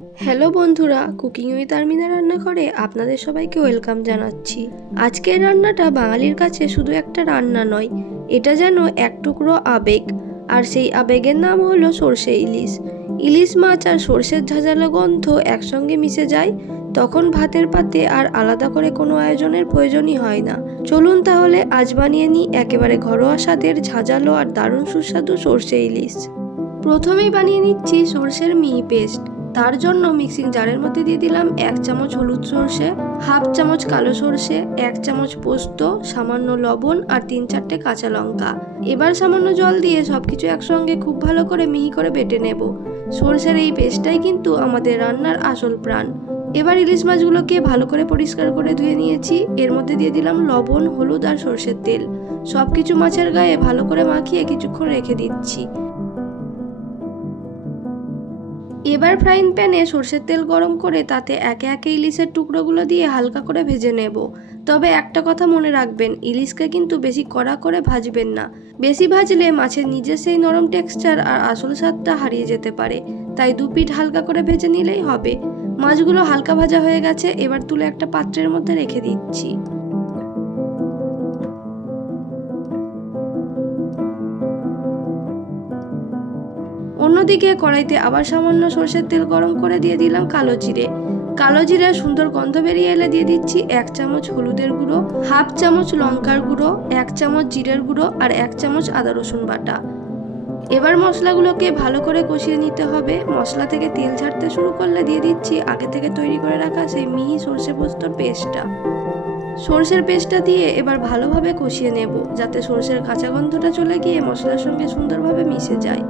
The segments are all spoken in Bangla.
হ্যালো বন্ধুরা, কুকিং উইথ আর্মিনা রান্নাঘরে আপনাদের সবাইকে ওয়েলকাম জানাচ্ছি। আজকের রান্নাটা বাঙালির কাছে শুধু একটা রান্না নয়, এটা যেন এক টুকরো আবেগ। আর সেই আবেগের নাম হলো সর্ষে ইলিশ। ইলিশ মাছ আর সর্ষের ঝাঁঝালো গন্ধ একসঙ্গে মিশে যায়, তখন ভাতের পাতে আর আলাদা করে কোনো আয়োজনের প্রয়োজনই হয় না। চলুন তাহলে আজ বানিয়ে নিই একেবারে ঘরোয়া স্বাদের ঝাঁঝালো আর দারুণ সুস্বাদু সর্ষে ইলিশ। প্রথমেই বানিয়ে নিচ্ছি সর্ষের মিহি পেস্ট। তার জন্য মিক্সিং জারের মধ্যে দিয়ে দিলাম 1 চামচ হলুদ সর্ষে, হাফ চামচ কালো সর্ষে, 1 চামচ পোস্ত, সামান্য লবণ আর 3-4টে কাঁচা লঙ্কা। এবার সামান্য জল দিয়ে সবকিছু একসঙ্গে খুব ভালো করে মিহি করে বেটে নেব। সর্ষের এই পেস্টটাই কিন্তু আমাদের রান্নার আসল প্রাণ। এবার ইলিশ মাছগুলোকে ভালো করে পরিষ্কার করে ধুয়ে নিয়েছি। এর মধ্যে দিয়ে দিলাম লবণ, হলুদ আর সর্ষের তেল। সবকিছু মাছের গায়ে ভালো করে মাখিয়ে কিছুক্ষণ রেখে দিচ্ছি। এবার ফ্রাইং প্যানে সর্ষের তেল গরম করে তাতে একে একে ইলিশের টুকরোগুলো দিয়ে হালকা করে ভেজে নেব। তবে একটা কথা মনে রাখবেন, ইলিশকে কিন্তু বেশি কড়া করে ভাজবেন না। বেশি ভাজলে মাছের নিজের সেই নরম টেক্সচার আর আসল স্বাদটা হারিয়ে যেতে পারে। তাই 2 পিঠ হালকা করে ভেজে নিলেই হবে। মাছগুলো হালকা ভাজা হয়ে গেছে, এবার তুলে একটা পাত্রের মধ্যে রেখে দিচ্ছি। অন্যদিকে কড়াইতে আবার সামান্য সর্ষের তেল গরম করে দিয়ে দিলাম কালো জিরে। কালো জিরে সুন্দর গন্ধ বেরিয়ে এলে দিয়ে দিচ্ছি 1 চামচ হলুদের গুঁড়ো, হাফ চামচ লঙ্কার গুঁড়ো, 1 চামচ জিরের গুঁড়ো আর 1 চামচ আদা রসুন বাটা। এবার মশলাগুলোকে ভালো করে কষিয়ে নিতে হবে। মশলা থেকে তেল ছাড়তে শুরু করলে দিয়ে দিচ্ছি আগে থেকে তৈরি করে রাখা সেই মিহি সর্ষে পোস্তর পেস্টটা। সর্ষের পেস্টটা দিয়ে এবার ভালোভাবে কষিয়ে নেব, যাতে সর্ষের কাঁচা গন্ধটা চলে গিয়ে মশলার সঙ্গে সুন্দরভাবে মিশে যায়।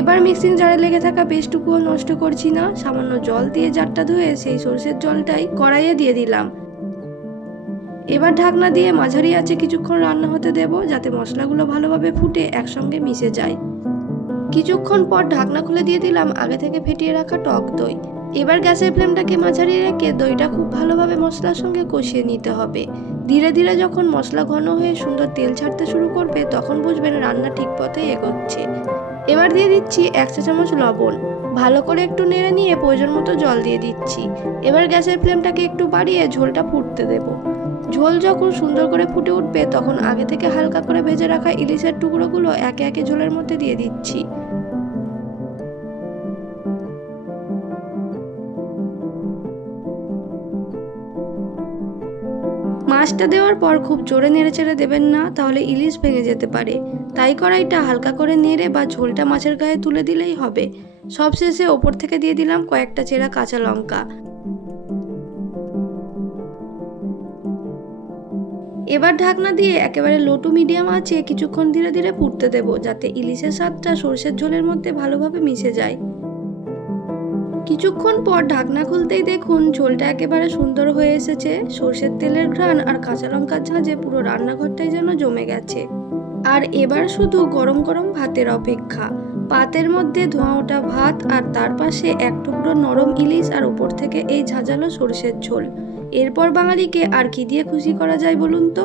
এবার মিক্সিং জারে লেগে থাকা পেস্টটুকুও নষ্ট করছি না, সামান্য জল দিয়ে জারটা ধুয়ে সেই সর্ষের জলটাই কড়াইয়ে দিয়ে দিলাম। এবার ঢাকনা দিয়ে মাঝারি আঁচে কিছুক্ষণ রান্না হতে দেব, যাতে মশলাগুলো ভালোভাবে ফুটে একসঙ্গে মিশে যায়। কিছুক্ষণ পর ঢাকনা খুলে দিয়ে দিলাম আগে থেকে ফেটিয়ে রাখা টক দই। এবার গ্যাসের ফ্লেমটাকে মাঝারি রেখে দইটা খুব ভালোভাবে মশলার সঙ্গে কষিয়ে নিতে হবে। ধীরে ধীরে যখন মশলা ঘন হয়ে সুন্দর তেল ছাড়তে শুরু করবে, তখন বুঝবেন রান্না ঠিক পথে এগোচ্ছে। এবার দিয়ে দিচ্ছি 1 চা চামচ লবণ। ভালো করে একটু নেড়ে নিয়ে প্রয়োজন মতো জল দিয়ে দিচ্ছি। এবার গ্যাসের ফ্লেমটাকে একটু বাড়িয়ে ঝোলটা ফুটতে দেব। ঝোল যখন সুন্দর করে ফুটে উঠবে, তখন আগে থেকে হালকা করে ভেজে রাখা ইলিশের টুকরোগুলো একে একে ঝোলের মধ্যে দিয়ে দিচ্ছি। মাছটা দেওয়ার পর খুব জোরে নেড়েচেড়ে দেবেন না, তাহলে ইলিশ ভেঙে যেতে পারে। তাই কড়াইটা হালকা করে নেড়ে বা ঝোলটা মাছের গায়ে তুলে দিলেই হবে। সবশেষে ওপর থেকে দিয়ে দিলাম কয়েকটা চেরা কাঁচা লঙ্কা। এবার ঢাকনা দিয়ে একেবারে লো টু মিডিয়াম আঁচে কিছুক্ষণ ধীরে ধীরে ফুটতে দেব, যাতে ইলিশের স্বাদটা সর্ষের ঝোলের মধ্যে ভালোভাবে মিশে যায়। কিছুক্ষণ পর ঢাকনা খুলতেই দেখুন ঝোলটা একেবারে সুন্দর হয়ে এসেছে। সর্ষের তেলের ঘ্রাণ আর কাঁচা লঙ্কার ঝাঁঝে পুরো রান্নাঘরটাই যেন জমে গেছে। আর এবার শুধু গরম গরম ভাতের অপেক্ষা। পাতের মধ্যে ধোঁয়া ওঠা ভাত, আর তার পাশে এক টুকরো নরম ইলিশ, আর উপর থেকে এই ঝাঁঝালো সর্ষের ঝোল। এরপর বাঙালিকে আর কি দিয়ে খুশি করা যায় বলুন তো।